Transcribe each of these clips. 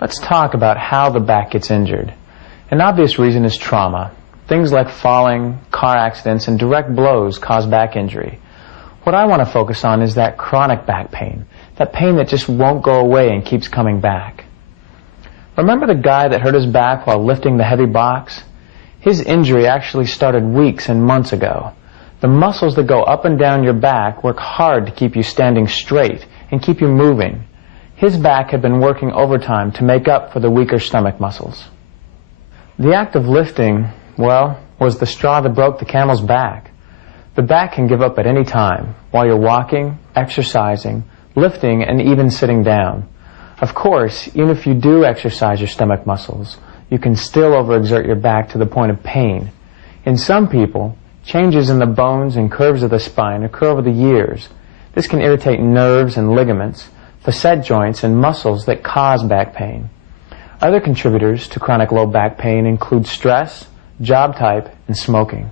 Let's talk about how the back gets injured. An obvious reason is trauma. Things like falling, car accidents, and direct blows cause back injury. What I want to focus on is that chronic back pain, that pain that just won't go away and keeps coming back. Remember the guy that hurt his back while lifting the heavy box? His injury actually started weeks and months ago. The muscles that go up and down your back work hard to keep you standing straight and keep you moving. His back had been working overtime to make up for the weaker stomach muscles. The act of lifting, well, was the straw that broke the camel's back. The back can give up at any time, while you're walking, exercising, lifting, and even sitting down. Of course, even if you do exercise your stomach muscles, you can still overexert your back to the point of pain. In some people, changes in the bones and curves of the spine occur over the years. This can irritate nerves and ligaments, facet joints, and muscles that cause back pain. Other contributors to chronic low back pain include stress, job type, and smoking.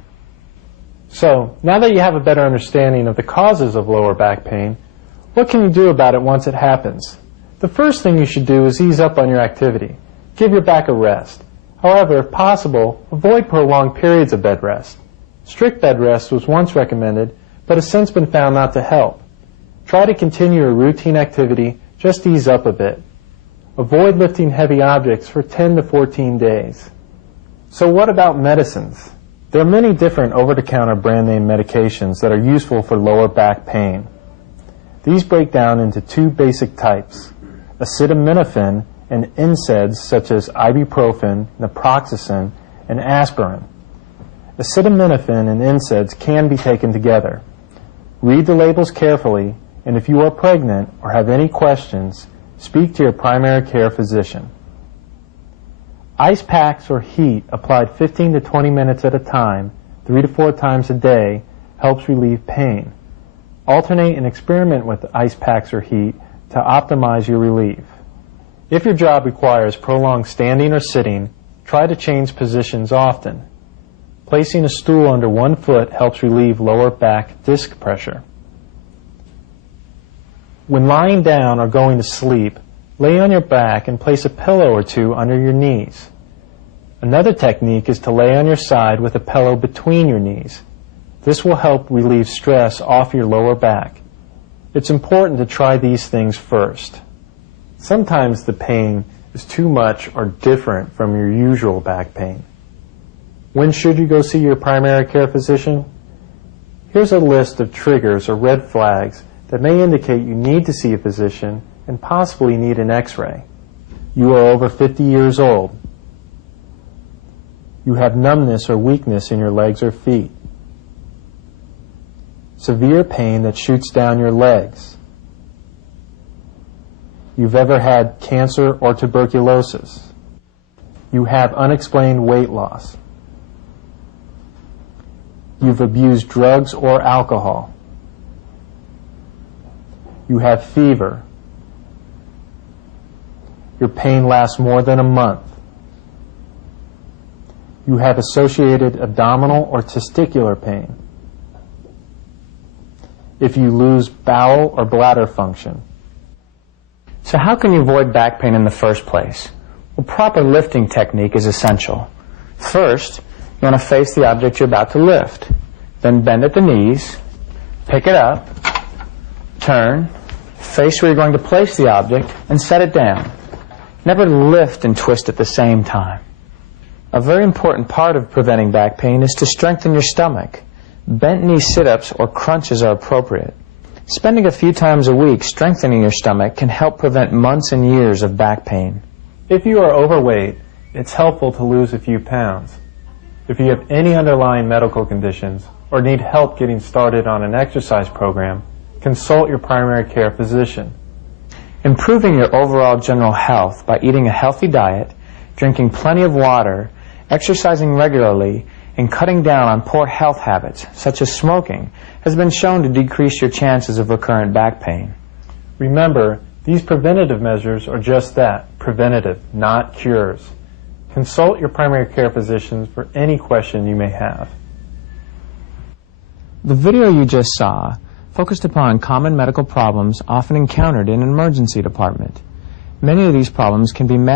So, now that you have a better understanding of the causes of lower back pain, what can you do about it once it happens? The first thing you should do is ease up on your activity. Give your back a rest. However, if possible, avoid prolonged periods of bed rest. Strict bed rest was once recommended, but has since been found not to help. Try to continue a routine activity, just ease up a bit. Avoid lifting heavy objects for 10 to 14 days. So what about medicines? There are many different over-the-counter brand name medications that are useful for lower back pain. These break down into two basic types: acetaminophen and NSAIDs such as ibuprofen, naproxen, and aspirin. Acetaminophen and NSAIDs can be taken together. Read the labels carefully, and if you are pregnant or have any questions, speak to your primary care physician. Ice packs or heat applied 15 to 20 minutes at a time, 3 to 4 times a day, helps relieve pain. Alternate and experiment with ice packs or heat to optimize your relief. If your job requires prolonged standing or sitting, try to change positions often. Placing a stool under one foot helps relieve lower back disc pressure. When lying down or going to sleep, lay on your back and place a pillow or two under your knees. Another technique is to lay on your side with a pillow between your knees. This will help relieve stress off your lower back. It's important to try these things first. Sometimes the pain is too much or different from your usual back pain. When should you go see your primary care physician? Here's a list of triggers or red flags that may indicate you need to see a physician and possibly need an X-ray. You are over 50 years old. You have numbness or weakness in your legs or feet. Severe pain that shoots down your legs. You've ever had cancer or tuberculosis. You have unexplained weight loss. You've abused drugs or alcohol. You have fever. Your pain lasts more than a month. You have associated abdominal or testicular pain. If you lose bowel or bladder function. So how can you avoid back pain in the first place? Well, proper lifting technique is essential. First, you want to face the object you're about to lift. Then bend at the knees, pick it up, turn, face where you're going to place the object, and set it down. Never lift and twist at the same time. A very important part of preventing back pain is to strengthen your stomach. Bent knee sit-ups or crunches are appropriate. Spending a few times a week strengthening your stomach can help prevent months and years of back pain. If you are overweight, it's helpful to lose a few pounds. If you have any underlying medical conditions or need help getting started on an exercise program, consult your primary care physician. Improving your overall general health by eating a healthy diet, drinking plenty of water, exercising regularly, and cutting down on poor health habits, such as smoking, has been shown to decrease your chances of recurrent back pain. Remember, these preventative measures are just that, preventative, not cures. Consult your primary care physicians for any question you may have. The video you just saw focused upon common medical problems often encountered in an emergency department. Many of these problems can be met